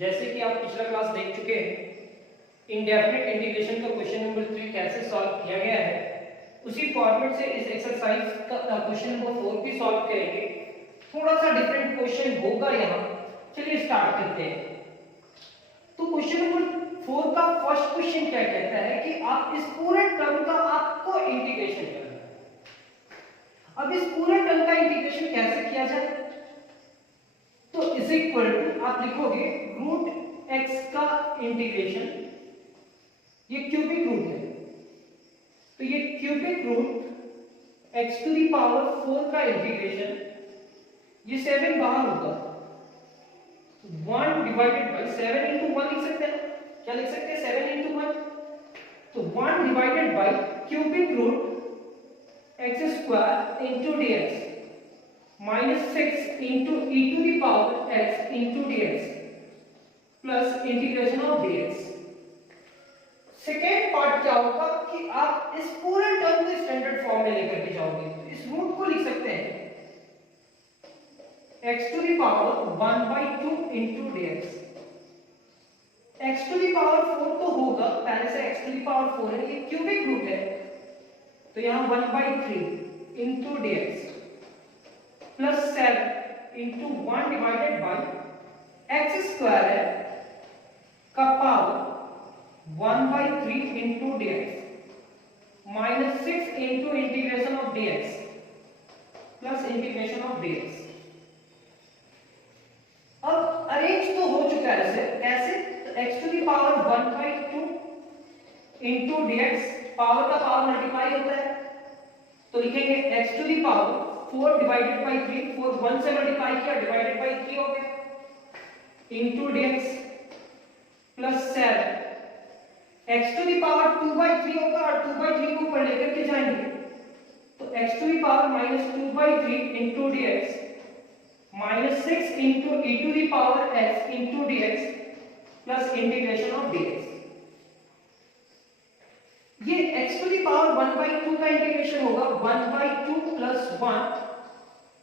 जैसे कि आप पिछला क्लास देख चुके हैं, इंडेफिनिट इंटीग्रेशन का क्वेश्चन नंबर 3 कैसे सॉल्व किया गया है, उसी फॉर्मेट से इस एक्सरसाइज का क्वेश्चन नंबर 4 भी सॉल्व करेंगे। थोड़ा सा डिफरेंट क्वेश्चन होगा यहाँ। चलिए स्टार्ट करते हैं। तो क्वेश्चन नंबर 4 का फर्स्ट क्वेश्चन क्या कहता है कि आप इस पूरे टर्म का आपको इंटीग्रेशन करना है। अब इस पूरे टर्म का इंटीग्रेशन कैसे किया जाए, तो इज इक्वल टू आप लिखोगे रूट एक्स का इंटीग्रेशन, ये क्यूबिक रूट है तो ये cubic root x to the power 4 का इंटीग्रेशन, ये 7 बाहर होगा 1 डिवाइडेड बाय 7 into 1 लिख सकते हैं। क्या लिख सकते हैं? 7 into 1, तो 1 divided by cubic root x square into dx minus 6 into e to the power x into dx plus integration of dx। Second part क्या होगा कि आप इस पूरे टर्म को स्टैंडर्ड फॉर्म में लेकर के जाओगे। तो इस रूट को लिख सकते हैं x to the power 1/2 into dx। x to the power 4 तो होगा, पहले से x to the power 4 है, ये क्यूबिक रूट है तो यहां 1/3 into dx plus 7 into 1 divided by x square है का power 1/3 into dx minus 6 into integration of dx plus integration of dx। अब अरेंज तो हो चुका है ऐसे, तो x to the power 1/2 into dx, power का पावर मल्टीप्लाई होता है तो लिखेंगे x to the power 4 divided by 3, 4 1 से मल्टीप्लाई किया डिवाइडेड बाय 3 हो गया into dx plus 7 x to the power 2/3 होगा और 2/3 को ऊपर लेकर के जाएंगे तो x to the power -2/3 into dx minus 6 into e to the power x into dx plus integration of dx। ये x टू दी पावर 1/2 का इंटीग्रेशन होगा 1/2 प्लस 1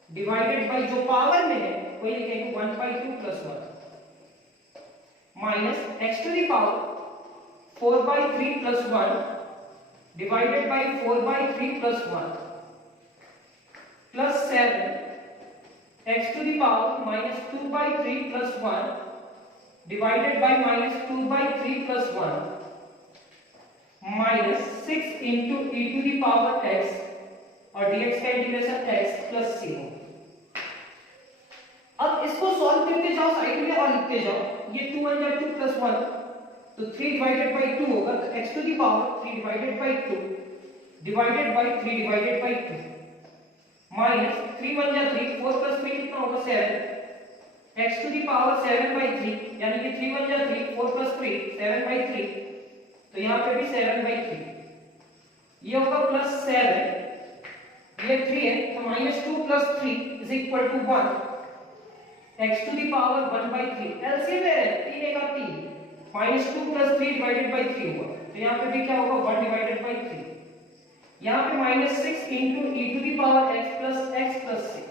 डिवाइडेड बाय जो पावर में है वही लिखेंगे 1/2 plus 1 minus x to the power 4/3 plus 1 divided by 4/3 plus 1 plus 7 x to the power -2/3 plus 1 divided bye -2/3 plus 1 minus 6 into e to the power x और dx का integration x plus 0। अब इसको solve करते जाओ side में और लिखते जाओ, ये 2 1 2 प्लस 1 तो 3 डिवाइडेड बाय 2 होगा तो x to the power 3 divided by 2 divided by 3 divided by 2 minus 3 1 3 4 plus 3 कितना होगा 7 x टू दी पावर 7/3 यानी कि 3 1 3 4 प्लस 3 7/3 तो यहां पे भी 7/3 ये होगा प्लस 7 ये 3 है तो -2 plus 3 is equal to 1 x to the power 1/3 LCM है 3 का 3 -2 प्लस 3 डिवाइडेड बाय 3 होगा तो यहां पे भी क्या होगा 1 डिवाइडेड बाय 3। यहां पे -6 into e to the power x plus 6।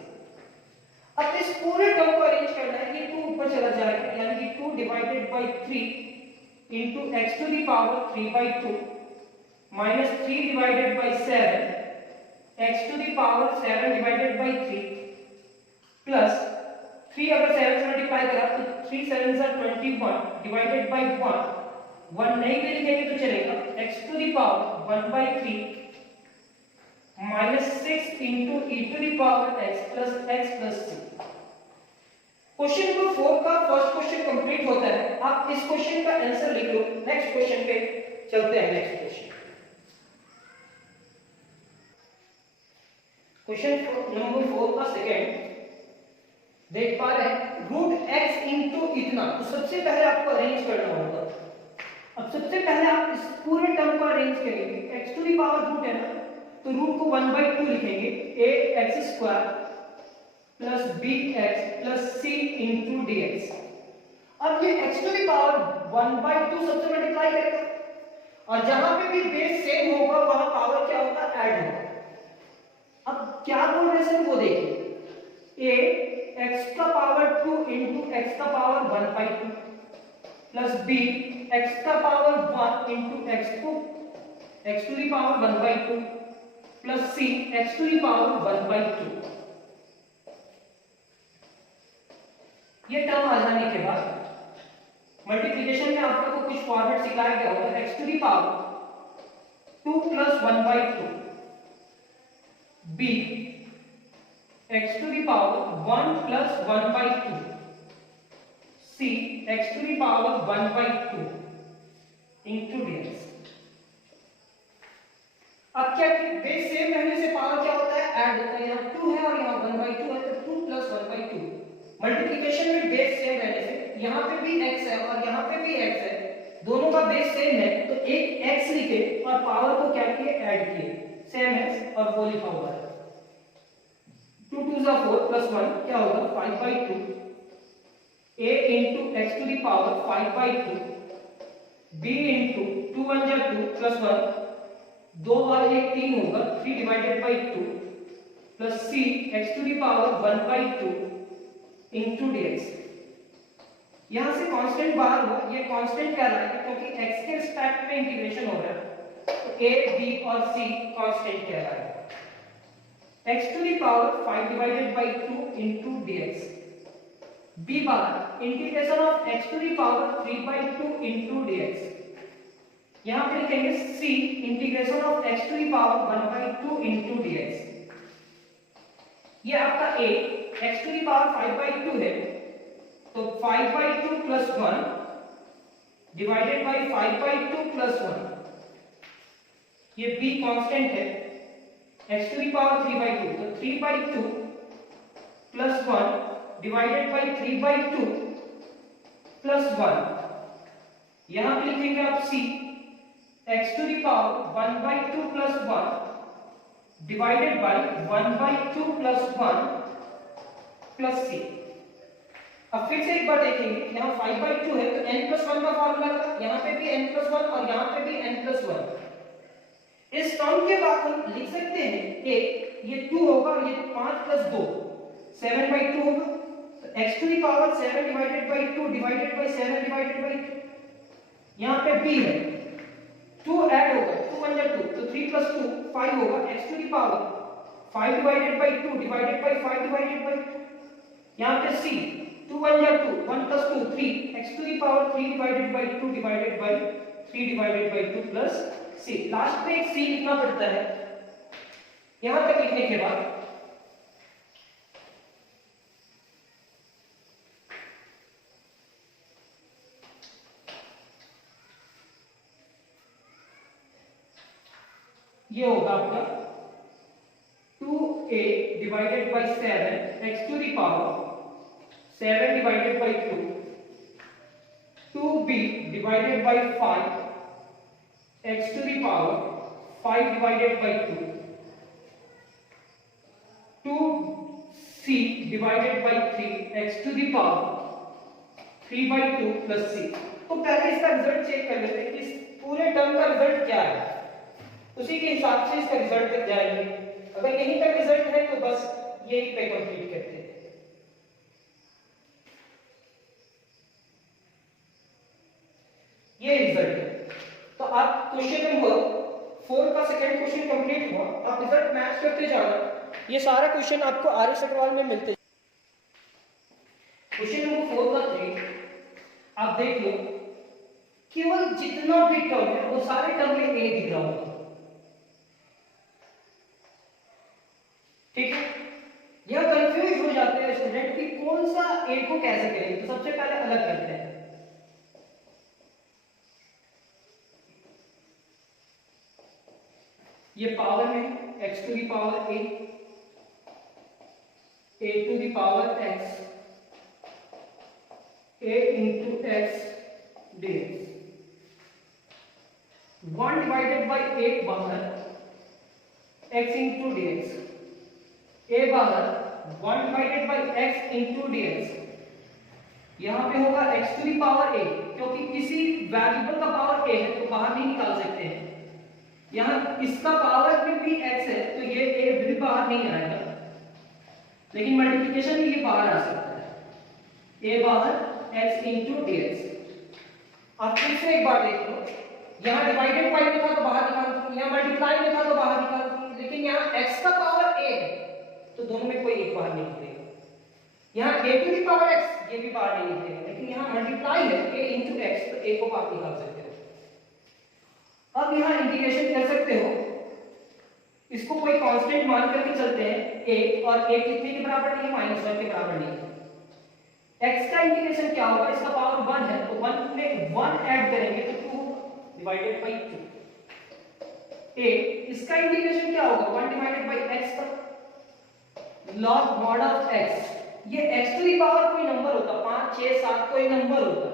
अब इस पूरे टर्म को अरेंज करना है, ये 2 ऊपर चला जाएगा यानी कि 2 divided by 3 into x to the power 3/2 minus 3 divided by 7 x to the power 7 divided by 3 plus 3 अगर 7 से मल्टीप्लाई करा तो 3 7 are 21 डिवाइडेड बाय 1 नहीं भी लिखेंगे तो चलेगा x to the power 1/3 minus 6 into e to the power x plus 6। Question number 4 का फर्स्ट क्वेश्चन कंप्लीट होता है। आप इस क्वेश्चन का आंसर लिख लो। नेक्स्ट क्वेश्चन पे चलते हैं। नेक्स्ट क्वेश्चन नंबर 4 का सेकंड देख पा रहे हैं रूट x into इतना। तो सबसे पहले आपको अरेंज करना होगा। अब सबसे पहले आप इस पूरे टर्म को अरेंज करेंगे। x to the power root है ना तो रूट को 1/2 लिखेंगे ax square plus bx plus c into dx। अब ये x टू दी पावर 1/2 सबसे मल्टीप्लाई करेगा और जहां पे भी बेस सेम होगा वहां पावर क्या होगा ऐड होगा। अब क्या बोल रहे हैं वो देखिए, a x का पावर 2 into x का पावर 1/2 प्लस b x का पावर 1 into x को x to the power 1/2 plus c x to the power 1/2। ये टर्म आ जाने के बाद मल्टीप्लिकेशन में आप लोगों को कुछ फॉर्मेट सिखाया गया होगा, x to the power 2 plus 1/2 b x to the power 1 plus 1/2 c x to the power 1/2 into dx। अब क्या बेस सेम रहने से पावर क्या होता है, ऐड होता है। यहाँ 2 है और यहाँ 1/2 है, तो 2 plus 1/2। मल्टीप्लिकेशन में बेस सेम रहने से यहाँ पे भी x है और यहाँ पे भी x है, दोनों का बेस सेम है, तो एक x लिखे और पावर को क्या किए, ऐड किए, सेम है और वो लिखा हुआ है। 2 2 4 प्लस 1 क्या होगा 5/2 a into x to the power 5/2 b into 2 1 2 plus 1 2 और 1 3 होगा 3 divided by 2 plus c x to the power 1/2 into dx। यहां से कांस्टेंट बाहर हुआ, ये कांस्टेंट क्या रहा है क्योंकि x के रिस्पेक्ट में इंटीग्रेशन हो रहा है, तो a b और c कांस्टेंट कह रहा है। x to the power 5 divided by 2 into dx b bar integration of x to the power 3/2 into dx। यहां पे लिखेंगे c integration of x to the power 1/2 into dx। ये आपका a x to the power 5/2 है, तो 5/2 plus 1 divided by 5/2 plus 1, ये b constant है, x to the power 3/2, तो 3/2 plus 1 divided by 3/2 plus 1। यहां पे लिखेंगे आप c x to the power 1/2 plus 1 divided by 1/2 plus 1 plus c। अब फिर से एक बार देखेंगे, यहाँ 5/2 है तो n+1 का फॉर्मूला था, यहाँ पे भी n+1 और यहाँ पे भी n+1। इस टर्म के बाद हम लिख सकते हैं एक ये 2 होगा और ये 5 + 2 7/2 होगा, तो x to the power 7 divided by 2 divided by 7 divided by 2। यहाँ पे b है, 2 ऐड होगा, 2 1 2, तो 3 + 2 5 होगा, x to the power 5 divided by 2 divided by 5 divided by 2। यहाँ पे c 2 1 2, 1 + 2 3, x to the power 3 divided by 2 divided by 3 divided by 2 plus c। Last में एक c लिखना पड़ता है। यहां तक लिखने के बाद ये होगा आपका 2a divided by 7 x to the power 7 divided by 2, 2b divided by 5 x to the power 5 divided by 2, 2c divided by 3 x to the power 3/2 plus c। तो पहले इसका रिजल्ट चेक कर लेते हैं कि इस पूरे टर्म का रिजल्ट क्या है, उसी के हिसाब से इसका रिजल्ट तक जाएंगे। अगर यहीं तक रिजल्ट है तो बस यही पे कंप्लीट करते हैं। ये रिजल्ट है, तो आप क्वेश्चन नंबर 4 का सेकंड क्वेश्चन कंप्लीट हुआ, आप रिजल्ट मैच करते जाना। ये सारा क्वेश्चन आपको आर्यस अग्रवाल में मिलते। क्वेश्चन नंबर 4 का 3 आप देख लो, केवल जितना भी टर्म है वो सारे टर्म में ए दिख रहा होगा, ठीक है। यह कंफ्यूज हो जाते हैं स्टूडेंट कि कौन सा ए को कैसे करेंगे, तो सबसे पहले अलग करते हैं। ये पावर में x to the power a to the power x a into x dx 1 divided by 8 बाहर x into dx, a बाहर 1 divided by x into dx। यहां पे होगा x to the power a, क्योंकि किसी वेरिएबल का power a है तो बाहर नहीं निकाल सकते हैं। यहाँ इसका पावर में भी x है तो ये a भी बाहर नहीं आएगा, लेकिन मल्टीप्लिकेशन में ये बाहर आ सकता है, a बाहर x into dx। आप फिर से एक बार देख लो, यहाँ डिवाइडेड बाई में था तो बाहर निकाल दूं, यहाँ मल्टीप्लाई में था तो बाहर निकाल दूं, लेकिन यहाँ x का पावर a है तो दोनों में कोई एक बाहर नहीं निकलेगा। यहाँ a to the power x ये भी बाहर नहीं निकलेगा, लेकिन यहाँ मल्टीप्लाई है a इंटू x तो a को आप निकाल सकते हो। अब यहाँ इंटीग्रेशन कर सकते हो, इसको कोई कांस्टेंट मान करके चलते हैं a, और a कितने के बराबर नहीं है, -1 के बराबर नहीं है। x का इंटीग्रेशन क्या होगा, इसका पावर 1 है तो 1 में 1 ऐड करेंगे तो 2 डिवाइडेड बाई 2। a इसका इंटीग्रेशन क्या होगा, 1 डिवाइडेड बाई x का लॉग मॉड ऑफ x। ये x टू दी पावर कोई नंबर होता, 5 6 7 कोई नंबर होता,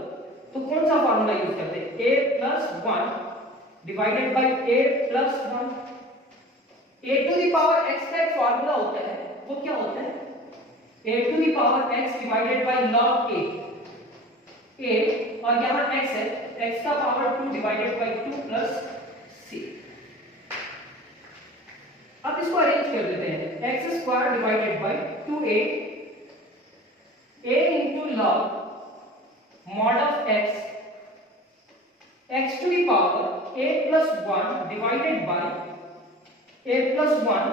तो कौन सा फार्मूला यूज करते हैं, a plus 1 divided by a plus 1। a to the power x का एक फार्मूला होता है, वो क्या होता है, a to the power x divided by log a, और यहाँ x है, x का power 2 divided by 2 plus c। अब इसको अरेंज कर देते हैं, x square divided by 2a into log mod of x to the power a plus 1 divided by a plus 1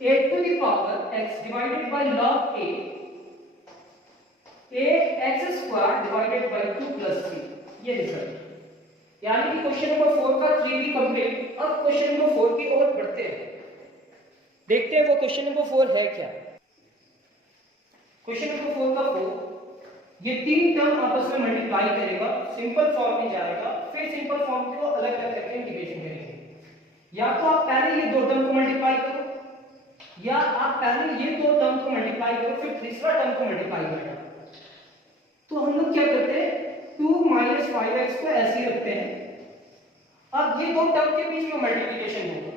a to the power x divided by log a x square divided by 2 plus c। ये result, यानी कि question number 4 का 3b complete. अब question number 4 की ओर बढ़ते हैं, देखते हैं वो क्वेश्चन नंबर 4 है क्या। क्वेश्चन नंबर 4 का 4, ये तीन टर्म आपस में मल्टीप्लाई करेगा, सिंपल फॉर्म में जाएगा, फिर सिंपल फॉर्म को अलग अलग करके इंटीग्रेशन करेंगे। या तो आप पहले ये दो टर्म को मल्टीप्लाई करो, या आप पहले ये दो टर्म को मल्टीप्लाई करो फिर तीसरा टर्म को मल्टीप्लाई करना। तो हम लोग क्या करते हैं, 2 - 5x को ऐसे ही रखते हैं। अब ये दो टर्म के बीच में मल्टीप्लिकेशन होगा,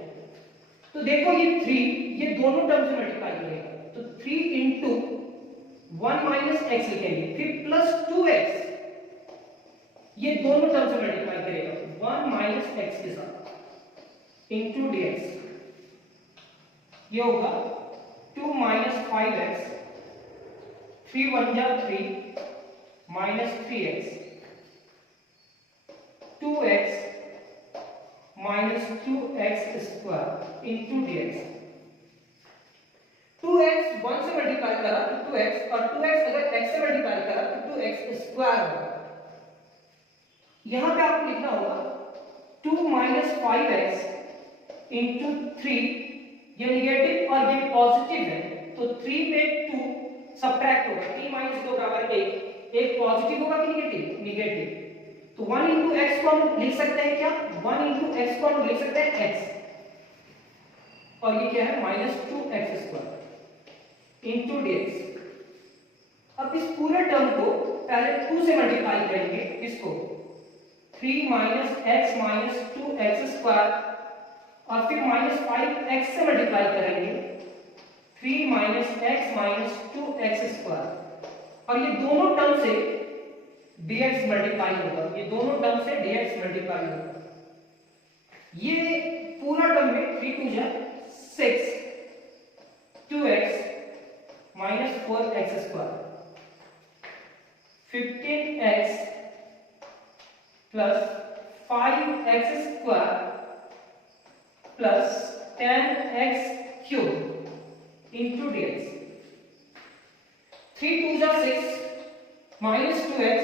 तो देखो ये 3 ये दोनों टर्म से मल्टीप्लाई करेगा, तो 3 इंटू 1 माइनस x लिखेंगे, फिर प्लस 2x ये दोनों टर्म से मल्टीप्लाई करेगा 1 माइनस x के साथ इंटू dx। ये होगा 2 माइनस 5x, 3 1 जा 3 minus 3x, 2x minus 2x square into dx। 2x 1 से मल्टीप्लाई करा तो 2x, और 2x अगर x से मल्टीप्लाई करा तो 2x स्क्वायर होगा। यहां पे आपको लिखना होगा 2 माइनस 5x इंटू 3, ये नेगेटिव और ये पॉजिटिव है, तो 3 में 2 सब्ट्रैक्ट होगा, 3 माइनस 2 बराबर 1, एक पॉजिटिव होगा कि नेगेटिव, नेगेटिव, तो 1 इंटू एक्स को हम लिख सकते हैं क्या, 1 इंटू एक्स को हम लिख सकते हैं x, और ये क्या है minus 2x square into dx। अब इस पूरे टर्म को पहले 2 से मल्टीप्लाई करेंगे, इसको 3 minus x minus 2x square, और फिर माइनस 5x से मल्टीप्लाई करेंगे 3 minus x minus 2x square, और ये दोनों टर्म से dx मल्टीप्लाई होगा, ये दोनों टर्म से dx मल्टीप्लाई होगा। ये पूरा टर्म में 3 2 जा 6, 2x minus 4x square, 15x plus 5x square plus 10x cube into dx। 3 2 जा 6 minus 2x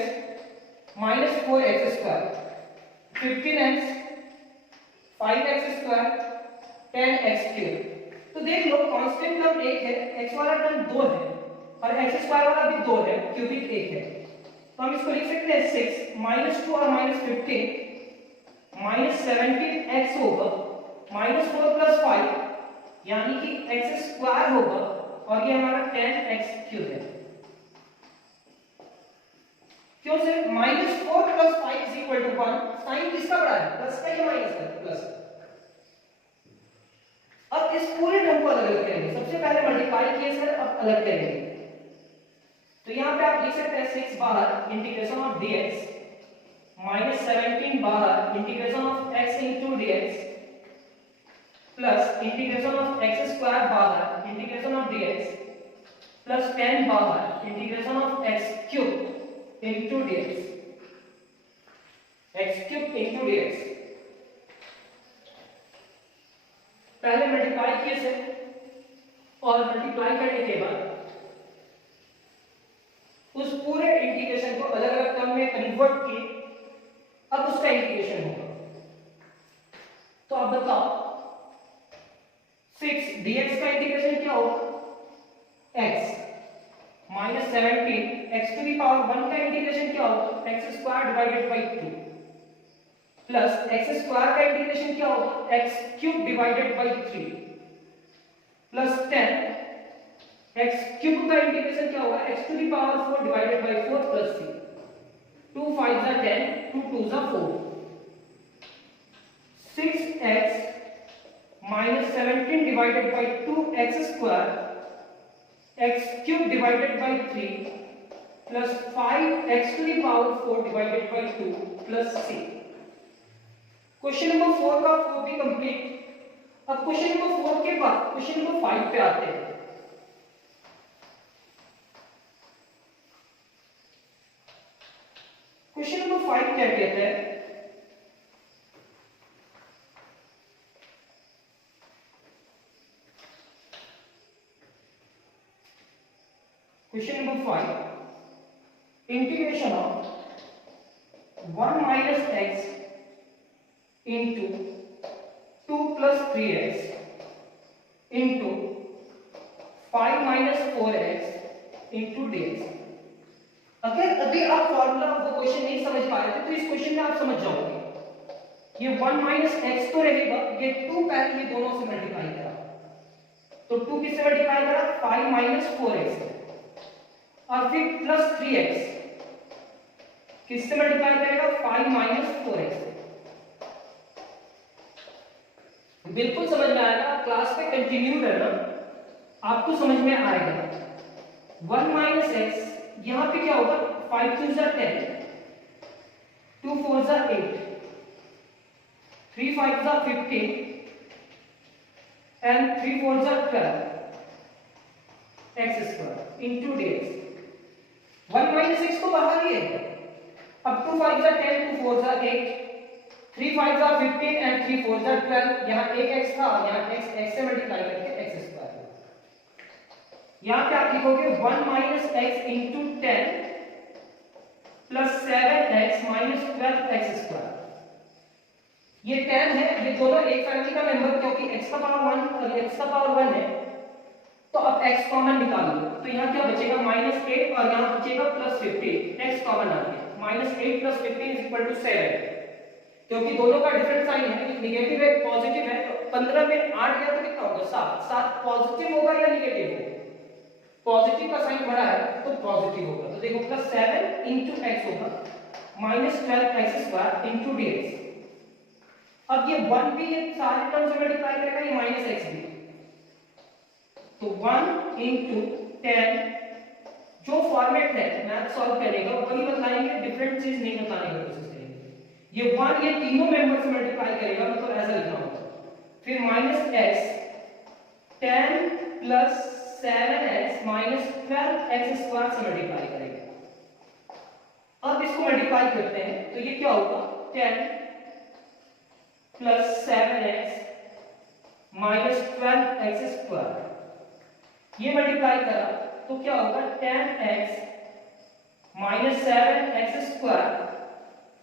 minus 4x square, 15x 5x square 10x cube. तो देख लो कांस्टेंट टर्म 1 है, x वाला टर्म 2 है, और x स्क्वायर वाला भी 2 है, क्यूबिक 1 है, तो हम इसको लिख सकते हैं 6 माइनस 2 और माइनस 15 माइनस 17x होगा, माइनस 4 प्लस 5 यानी कि x स्क्वायर होगा, और ये हमारा 10x क्यूब है। क्यों से minus 4 plus 5 is equal to 1, sign किसका बड़ा है, प्लस का या माइनस का, प्लस। अब इस पूरे टर्म को अलग अलग करेंगे, सबसे पहले मल्टीप्लाई किए सर, अब अलग करेंगे, तो यहां पे आप लिख सकते हैं 6 बाहर इंटीग्रेशन ऑफ dx माइनस 17 बाहर integration of x into dx plus integration of x square बाहर इंटीग्रेशन ऑफ dx प्लस 10 बाहर integration of x cube into dx। X cube into dx। पहले मल्टीप्लाई किए से और मल्टीप्लाई करने के बाद उस पूरे इंटीग्रेशन को अलग अलग टर्म में कन्वर्ट किए, अब उसका इंटीग्रेशन होगा। तो आप बताओ 6 dx का इंटीग्रेशन क्या होगा? x minus 17 x to the power 1 का इंटीग्रेशन क्या होगा? x square divided by 2 plus x square का इंटीग्रेशन क्या होगा? x cube divided by 3 plus 10 x cube का इंटीग्रेशन क्या होगा? x to the power 4 divided by 4 plus 3 2 5 are 10 2 2 are 4 6x minus 17 divided by 2x square x cube divided by 3 plus 5x to the power 4 divided by 2 plus c। Question number 4 का 4 भी complete. अब question number 4 के बाद question number 5 पे आते हैं। Question number 5 क्या कहता है? Question number 5 integration of 1 minus x into 2 plus 3x into 5 minus 4x into dx। अगर अभी आप फॉर्मूला वो क्वेश्चन नहीं समझ पा रहे थे तो इस क्वेश्चन में आप समझ जाओगे। ये 1 minus x तो रहेगा, ये 2 पहले ये दोनों से मल्टीप्लाई करा, तो 2 किससे मल्टीप्लाई करा? 5 minus 4x और फिर प्लस 3x किससे मल्टीप्लाई करेगा? 5 minus 4x। बिल्कुल समझ में आएगा, क्लास पे कंटिन्यू रहना, आपको समझ में आएगा। 1 minus x यहां पे क्या होगा? 5 2 are 10 2 4 are 8 3 5 are 15 and 3 4 are 12 x square into dx। 1 minus x को बाहर ही है। अब 2 5 are 10 2 4 are 8 3 5 are 15 and 3 4 are 12। यहाँ एक x था, यहाँ x से मल्टीप्लाई करके x स्क्वायर। यहाँ पे आप लिखोगे 1 minus x into 10 plus 7x minus 12x square. ये 10 है, ये दोनों एक फैमिली का मेंबर, क्योंकि x का पावर 1 और x का पावर 1 है, तो अब x कॉमन निकाल लो। तो यहाँ क्या बचेगा? -8 और यहाँ बचेगा +15। x कॉमन आ गया, -8 + 15 = 7। क्योंकि दोनों का डिफरेंट साइन है, एक नेगेटिव है पॉजिटिव है, तो 15 में 8 गया तो कितना होगा? 7। 7 पॉजिटिव होगा या नेगेटिव होगा? पॉजिटिव का साइन बड़ा है तो पॉजिटिव होगा। तो देखो +7 * x होगा -12x² * dx। अब ये 1 भी ये सारे टर्म से मल्टीप्लाई करेगा, ये -x भी, तो 1 * 10 जो फॉर्मेट है मैथ सॉल्व करने का वही बताएंगे, डिफरेंट चीज नहीं बताने का कोशिश करेंगे। ये 1 ये तीनों मेंबर से मल्टीप्लाई करेगा, मतलब ऐसा लिखना होगा, फिर -x 10 + 7x - 12x² से मल्टीप्लाई करेगा। अब इसको मल्टीप्लाई करते हैं तो ये क्या होगा? 10 + 7x - 12x²। ये मल्टीप्लाई करा तो क्या होगा? 10x - 7x²।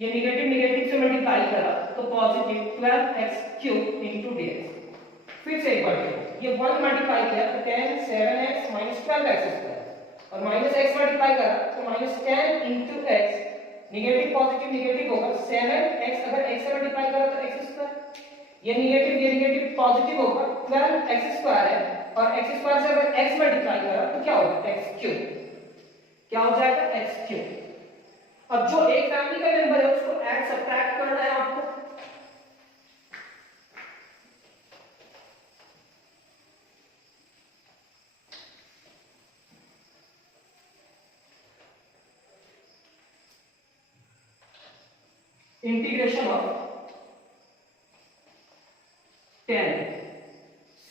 ये नेगेटिव नेगेटिव से मल्टीप्लाई करा तो पॉजिटिव 12x³ * dx। फिर से एक बार ये 1 मल्टीप्लाई किया तो 10 7x - 12x² और -x मल्टीप्लाई करा तो -10 * x, नेगेटिव पॉजिटिव नेगेटिव होगा, 7x अगर x से मल्टीप्लाई करा तो x², ये नेगेटिव पॉजिटिव होगा, 12x² है और x² से अगर x मल्टीप्लाई करा तो क्या होगा? x³। क्या हो जाएगा? x³। अब जो एक फैमिली का मेंबर है उसको ऐड सब्ट्रैक्ट करना है आपको। Integration of 10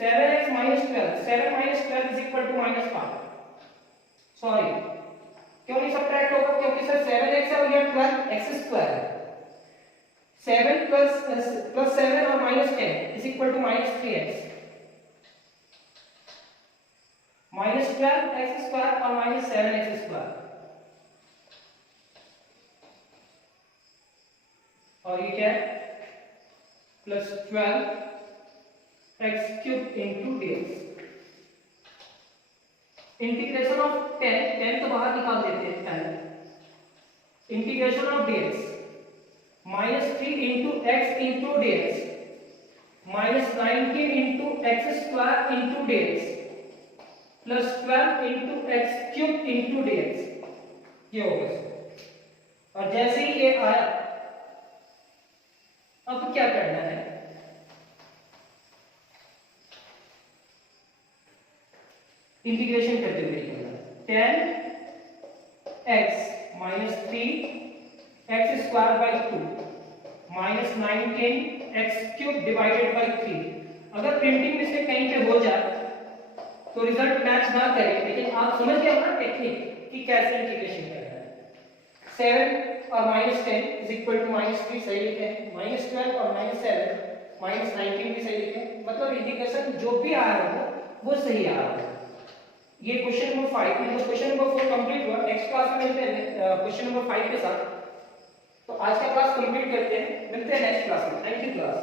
7x - 12 7 - 12 = -5। सॉरी, क्यों नहीं सब्ट्रैक्ट होगा? क्योंकि सर 7x है और ये 12x² है, 7 plus 7 और minus 10 is equal to minus 3x. Minus 12x square और minus 7x square. और ये क्या है? Plus 12x cube into dx. Integration of 10 तो बाहर निकाल देते हैं पहले. Integration of dx minus 3 into x into dx minus 19 into x square into dx plus 12 into x cube into dx. ये हो गया. और जैसे ही ये आया, अब क्या करना है? इंटीग्रेशन करते हुए लिखना 10x minus 3x square by 2 minus 19x cube divided by 3. अगर प्रिंटिंग में से कहीं पे हो जाए तो रिजल्ट मैच ना करे, लेकिन आप समझ गए ना टेक्निक कि कैसे इंटीग्रेशन करना है. 7 और -10 is equal to -3 सही लिखे हैं, -12 और -7 -19 भी सही लिखे हैं. मतलब इंटीग्रेशन जो भी आया होगा वो सही आया होगा. ये क्वेश्चन नंबर 5 में. तो क्वेश्चन नंबर 4 कंप्लीट हुआ. नेक्स्ट क्लास में मिलते हैं क्वेश्चन नंबर 5 के साथ. तो आज का क्लास कंप्लीट करते हैं, मिलते हैं नेक्स्ट क्लास में. Thank you class.